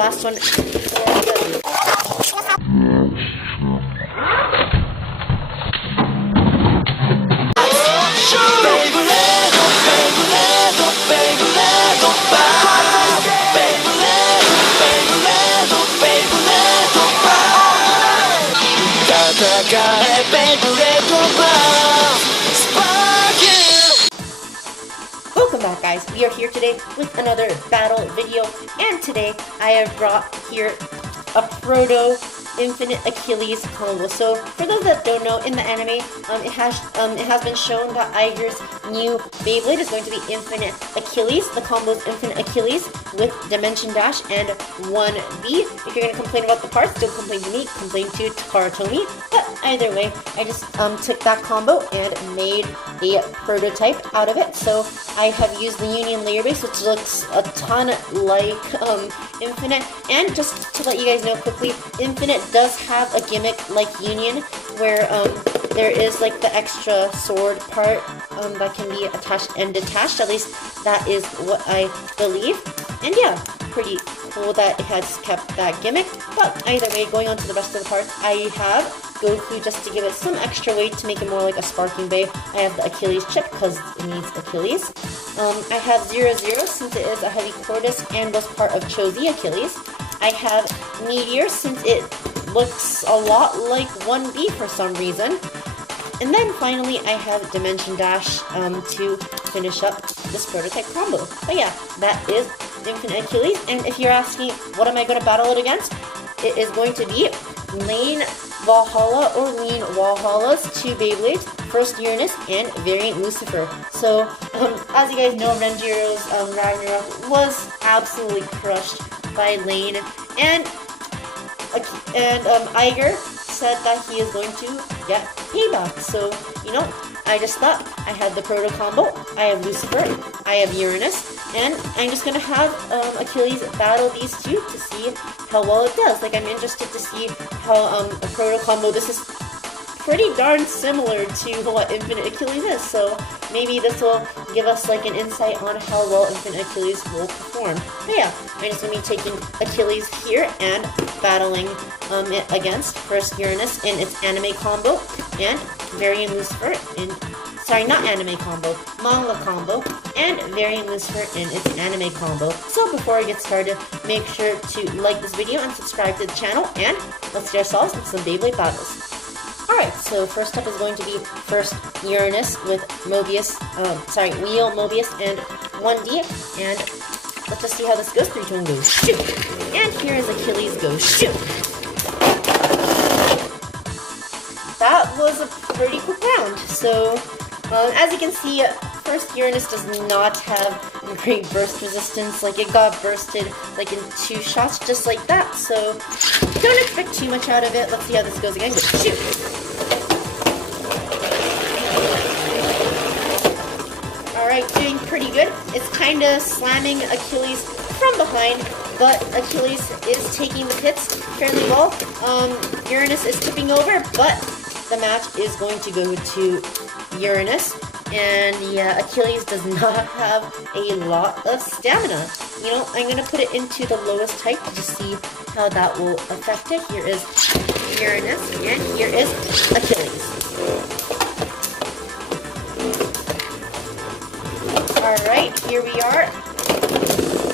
last one. Welcome back, guys. We are here today with another battle video, and today I have brought here a Proto Infinite Achilles combo. So for those that don't know, in the anime, it has been shown that Aiga's new Beyblade is going to be Infinite Achilles. The combo is Infinite Achilles with Dimension Dash and 1B. If you're going to complain about the parts, don't complain to me, complain to Takaratomi. But either way, I just took that combo and made a prototype out of it. So I have used the Union layer base, which looks a ton like Infinite. And just to let you guys know quickly, Infinite does have a gimmick like Union, where there is like the extra sword part that can be attached and detached. At least that is what I believe. And yeah, pretty cool that it has kept that gimmick. But either way, going on to the rest of the parts, I have Goku just to give it some extra weight to make it more like a sparking bay. I have the Achilles chip because it needs Achilles. I have 00 since it is a heavy core disc and was part of Chozy Achilles. I have Meteor since it looks a lot like 1B for some reason. And then finally I have Dimension Dash to finish up this prototype combo. But yeah, that is Infinite Achilles. And if you're asking what am I going to battle it against, it is going to be Lane Valhalla or Lane Valhalla's two Beyblades, first Uranus and variant Lucifer. So as you guys know, Renjiro's Ragnarok was absolutely crushed by Lane, and Aiga said that he is going to get payback. So, you know, I just thought I had the Proto combo, I have Lucifer, I have Uranus, and I'm just gonna have Achilles battle these two to see how well it does. Like, I'm interested to see how a Proto combo, this is pretty darn similar to what Infinite Achilles is, so maybe this will give us like an insight on how well Infinite Achilles will perform. But yeah, I'm just going to be taking Achilles here and battling it against first Uranus in its anime combo and variant Lucifer in, sorry, not anime combo, manga combo, and variant Lucifer in its anime combo. So before I get started, make sure to like this video and subscribe to the channel, and let's get ourselves into some Beyblade battles. Alright, so first up is going to be first Uranus with Mobius, Wheel, Mobius, and 1D, and let's just see how this goes. 3, 2, 1, go shoot! And here is Achilles, go shoot! That was a pretty quick round. So, as you can see, first Uranus does not have great burst resistance. Like, it got bursted like in 2 shots just like that, so don't expect too much out of it. Let's see how this goes again. Go shoot! Alright, doing pretty good. It's kind of slamming Achilles from behind, but Achilles is taking the hits fairly well. Uranus is tipping over, but the match is going to go to Uranus. And yeah, Achilles does not have a lot of stamina. You know, I'm going to put it into the lowest type to see how that will affect it. Here is Uranus, and here is Achilles. Alright, here we are.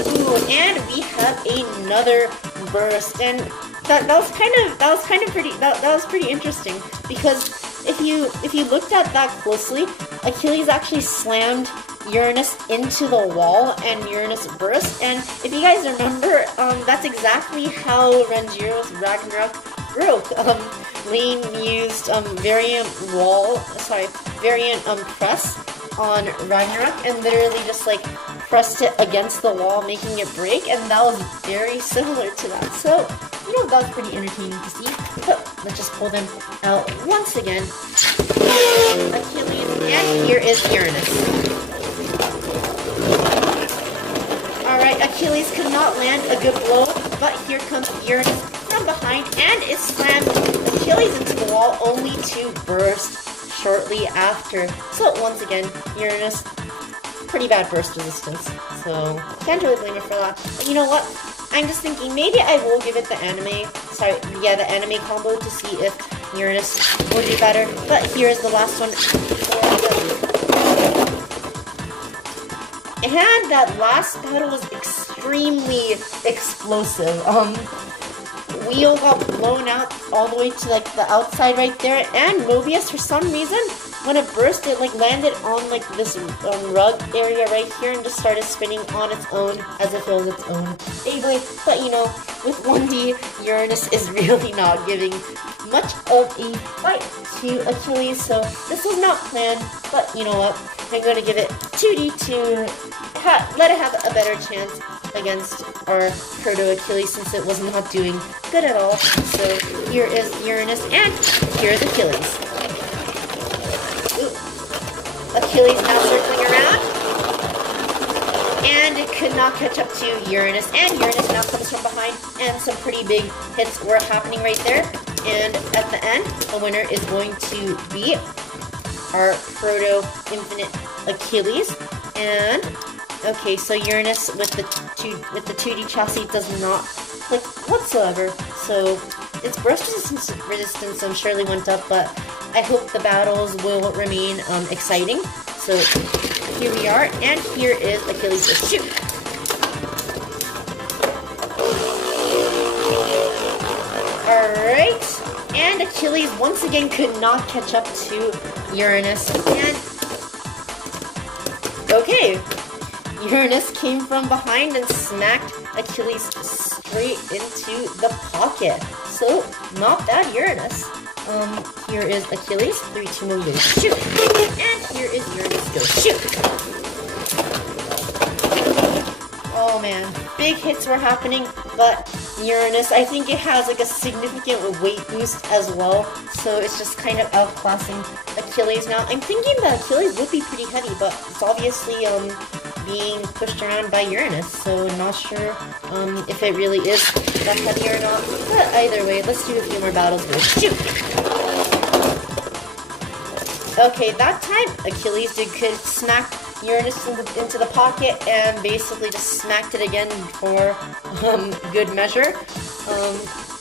Ooh, and we have another burst. And that was pretty interesting, because if you looked at that closely, Achilles actually slammed Uranus into the wall and Uranus burst. And if you guys remember, that's exactly how Renjiro's Ragnarok broke. Lane used variant press on Ragnarok and literally just like pressed it against the wall, making it break, and that was very similar to that. So, you know, that was pretty entertaining to see. But let's just pull them out once again. Achilles, and here is Uranus. Alright, Achilles could not land a good blow, but here comes Uranus from behind, and it slammed Achilles into the wall, only to burst shortly after. So once again, Uranus, pretty bad burst resistance, so can't really blame it for that. But you know what? I'm just thinking maybe I will give it the anime, the anime combo to see if Uranus will do better. But here's the last one. And that last battle was extremely explosive. Wheel got blown out all the way to like the outside right there, and Mobius, for some reason, when it burst, it like landed on like this rug area right here and just started spinning on its own as if it was its own Beyblade. But you know, with 1D, Uranus is really not giving much of a fight to Achilles, so this was not planned. But you know what? I'm going to give it 2D to let it have a better chance against our Proto Achilles, since it was not doing good at all. So here is Uranus, and here is Achilles. Ooh. Achilles now circling around, and it could not catch up to Uranus, and Uranus now comes from behind, and some pretty big hits were happening right there. And at the end, the winner is going to be our Proto Infinite Achilles. And okay, so Uranus with the 2D chassis does not click whatsoever. So its burst resistance surely went up, but I hope the battles will remain exciting. So here we are, and here is Achilles. Shoot! Alright, and Achilles once again could not catch up to Uranus, and okay, Uranus came from behind and smacked Achilles straight into the pocket. So, not bad, Uranus. Here is Achilles, 3, 2, 1, go, shoot! And here is Uranus, go, shoot! Oh man, big hits were happening, but Uranus, I think it has like a significant weight boost as well, so it's just kind of outclassing Achilles now. I'm thinking that Achilles would be pretty heavy, but it's obviously being pushed around by Uranus, so not sure if it really is that heavy or not. But either way, let's do a few more battles. Go shoot! Okay, that time Achilles could smack Uranus into the pocket and basically just smacked it again for good measure.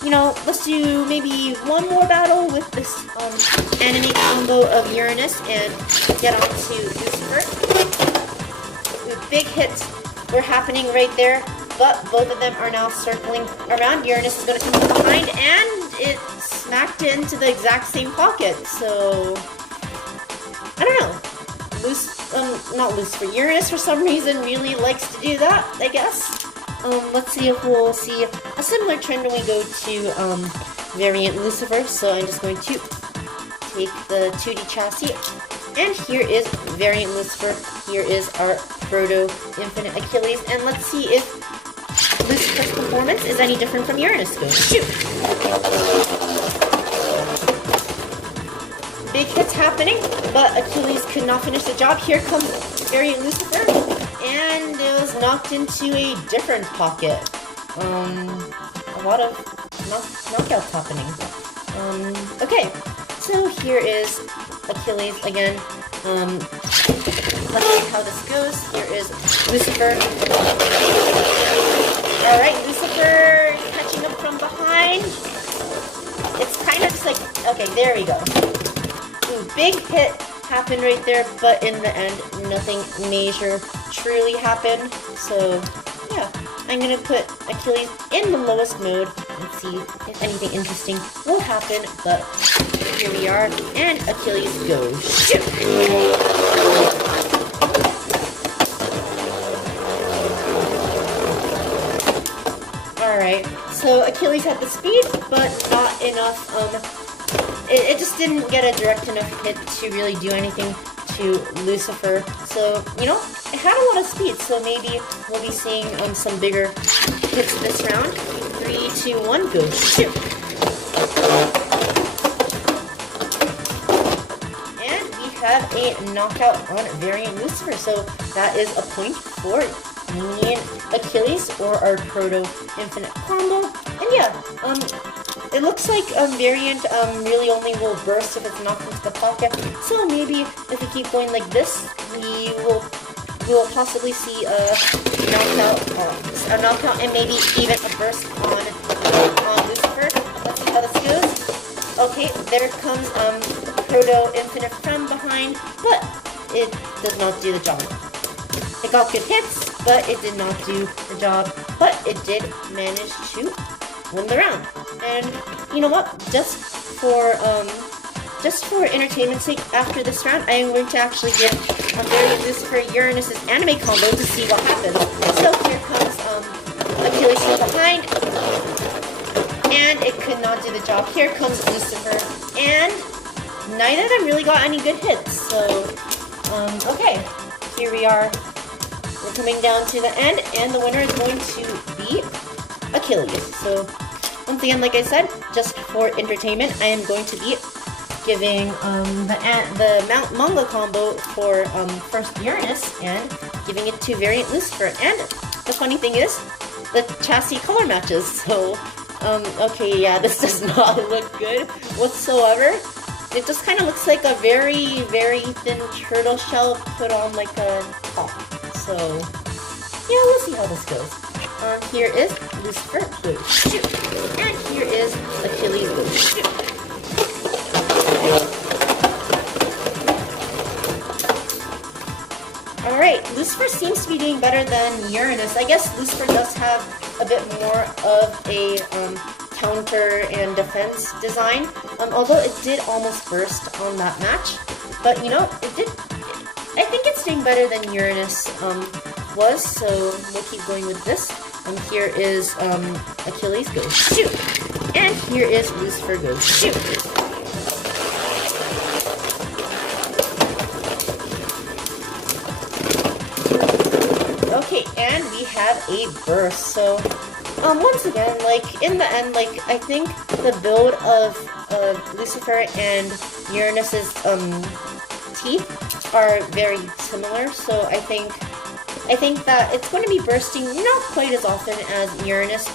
You know, let's do maybe one more battle with this anime combo of Uranus and get on to Lucifer. Big hits were happening right there, but both of them are now circling around. Uranus is going to come from behind, and it smacked into the exact same pocket. So I don't know. Not Lucifer. Uranus, for some reason, really likes to do that, I guess. Let's see if we'll see a similar trend when we go to variant Lucifer. So I'm just going to take the 2D chassis, and here is variant Lucifer. Here is our Proto Infinite Achilles, and let's see if Lucifer's performance is any different from Uranus. Go shoot! Big hits happening, but Achilles could not finish the job. Here comes variant Lucifer, and it was knocked into a different pocket. A lot of knockouts happening. Okay, so here is Achilles again. Let's see how this goes. Here is Lucifer. Alright, Lucifer catching up from behind. It's kind of just like, okay, there we go. Ooh, big hit happened right there, but in the end, nothing major truly happened. So, yeah, I'm going to put Achilles in the lowest mode and see if anything interesting will happen. But here we are, and Achilles goes. Shoot! Alright, so Achilles had the speed, but not enough, it just didn't get a direct enough hit to really do anything to Lucifer. So, you know, it had a lot of speed, so maybe we'll be seeing some bigger hits this round. 3, 2, 1, go shoot! And we have a knockout on variant Lucifer, so that is a point for Union Achilles, or our Proto Infinite combo. And yeah, it looks like variant really only will burst if it's knocked into the pocket. So maybe if we keep going like this, we will possibly see a knockout a knockout, and maybe even a burst on Lucifer. Let's see how this goes. Okay, there comes Proto Infinite from behind, but it does not do the job. It got good hits, but it did not do the job. But it did manage to win the round. And you know what? Just for entertainment's sake, after this round, I am going to actually give a very Lucifer Uranus's anime combo to see what happens. So here comes Achilles from behind, and it could not do the job. Here comes Lucifer, and neither of them really got any good hits. So, okay, here we are. We're coming down to the end, and the winner is going to be Achilles. So, once again, like I said, just for entertainment, I am going to be giving the manga combo for first Uranus and giving it to variant Lucifer. And the funny thing is, the chassis color matches. So, okay, yeah, this does not look good whatsoever. It just kind of looks like a very, very thin turtle shell put on like a top. So, yeah, we'll see how this goes. Here is Lucifer, go shoot. And here is Achilles, go shoot. Alright, Lucifer seems to be doing better than Uranus. I guess Lucifer does have a bit more of a counter and defense design, although it did almost burst on that match. But you know, it did. I think it's doing better than Uranus was, so we'll keep going with this. Here is Achilles, go shoot! And here is Lucifer, go shoot! Okay, and we have a burst. So, once again, like, in the end, like, I think the build of Lucifer and Uranus's teeth are very similar, so I think that it's going to be bursting not quite as often as Uranus,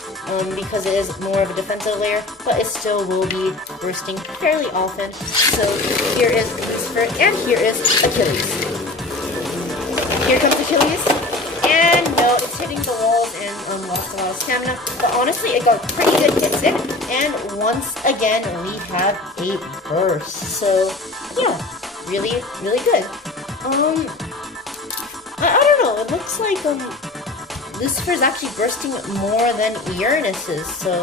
because it is more of a defensive layer, but it still will be bursting fairly often. So here is Lucifer, and here is Achilles. Here comes Achilles, and no, it's hitting the walls and lost a lot of stamina, but honestly, it got pretty good hits in, and once again, we have a burst. So yeah, really, really good. I don't know, it looks like Lucifer's actually bursting more than Uranus is, so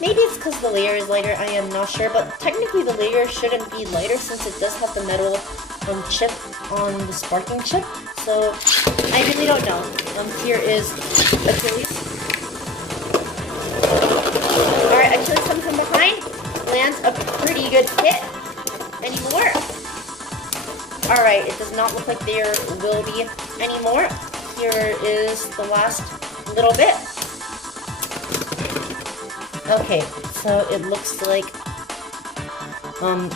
maybe it's because the layer is lighter, I am not sure, but technically the layer shouldn't be lighter since it does have the metal chip on the sparking chip, so I really don't know. Here is Achilles. Alright, Achilles comes from behind, lands a pretty good hit. Any more? Alright, it does not look like there will be any more. Here is the last little bit. Okay, so it looks like...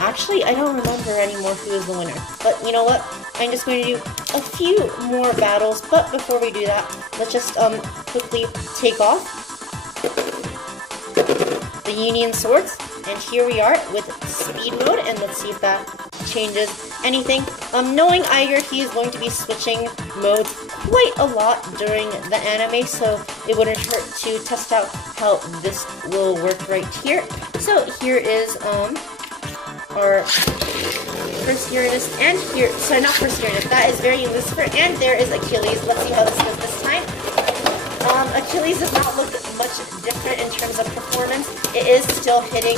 actually, I don't remember anymore who is the winner. But you know what? I'm just going to do a few more battles. But before we do that, let's just quickly take off the Union Swords. And here we are with speed mode, and let's see if that changes anything. Knowing Aiga, he is going to be switching modes quite a lot during the anime, so it wouldn't hurt to test out how this will work right here. So here is our first Uranus, and here, sorry, not first Uranus, that is very Lucifer, and there is Achilles. Let's see how this goes this time. Achilles does not look much different in terms of performance. It is still hitting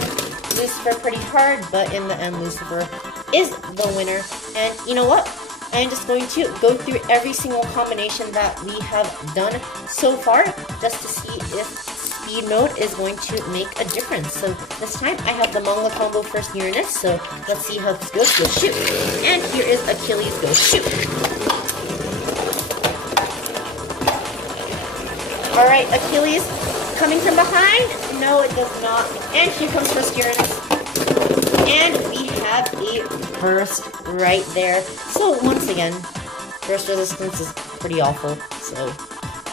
Lucifer pretty hard, but in the end, Lucifer is the winner. And you know what? I'm just going to go through every single combination that we have done so far, just to see if speed mode is going to make a difference. So this time, I have the manga combo first Uranus, so let's see how this goes. Go shoot! And here is Achilles, go shoot! Alright, Achilles coming from behind. No, it does not. And here comes first Uranus. And we have a burst right there. So once again, burst resistance is pretty awful. So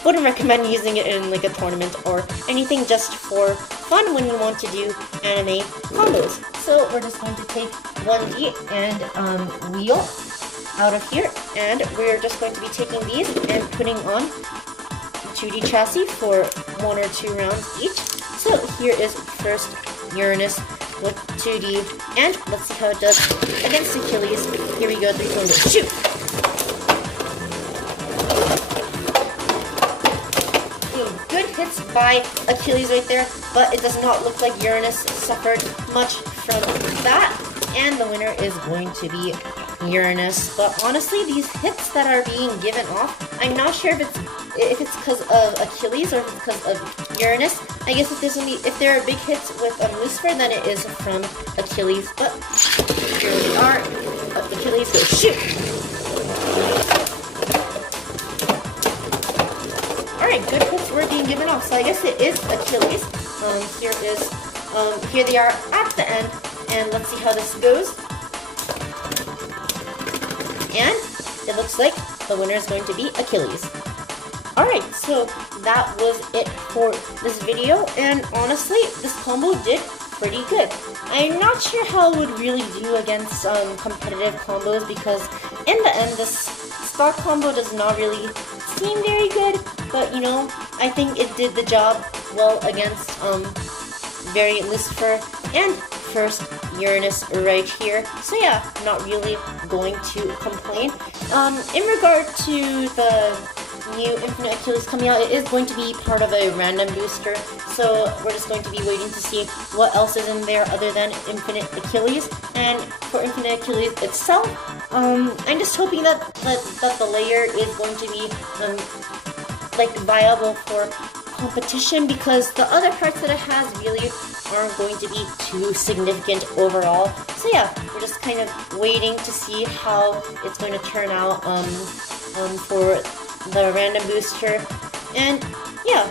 wouldn't recommend using it in like a tournament or anything, just for fun when you want to do anime combos. So we're just going to take 1D and wheel out of here. And we're just going to be taking these and putting on 2D chassis for 1 or 2 rounds each. So here is first Uranus with 2D, and let's see how it does against Achilles. Here we go, 3, 2, 1, go, shoot! Good hits by Achilles right there, but it does not look like Uranus suffered much from that, and the winner is going to be Uranus. But honestly, these hits that are being given off, I'm not sure if it's because of Achilles or if it's because of Uranus. I guess if there are big hits with Lucifer, then it is from Achilles. But here we are. Achilles, go shoot! Alright, good hits were being given off, so I guess it is Achilles. Here they are at the end, and let's see how this goes. And it looks like the winner is going to be Achilles. Alright, so that was it for this video, and honestly, this combo did pretty good. I'm not sure how it would really do against competitive combos, because in the end, this stock combo does not really seem very good, but you know, I think it did the job well against variant Lucifer and first Uranus right here. So yeah, not really going to complain. In regard to the new Infinite Achilles coming out, it is going to be part of a random booster, so we're just going to be waiting to see what else is in there other than Infinite Achilles. And for Infinite Achilles itself, I'm just hoping that the layer is going to be like viable for competition, because the other parts that it has really aren't going to be too significant overall. So yeah, we're just kind of waiting to see how it's going to turn out for the random booster. And yeah,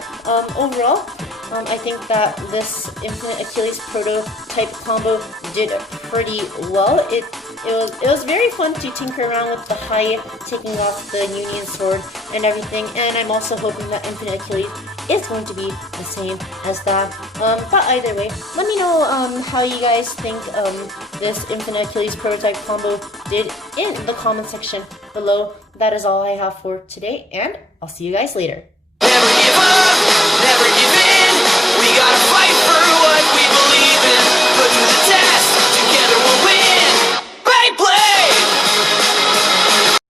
overall, I think that this Infinite Achilles Proto type combo did pretty well. It was very fun to tinker around with the height, taking off the Union Sword and everything, and I'm also hoping that Infinite Achilles is going to be the same as that. But either way, let me know how you guys think this Infinite Achilles Prototype combo did in the comment section below. That is all I have for today, and I'll see you guys later. Never give up.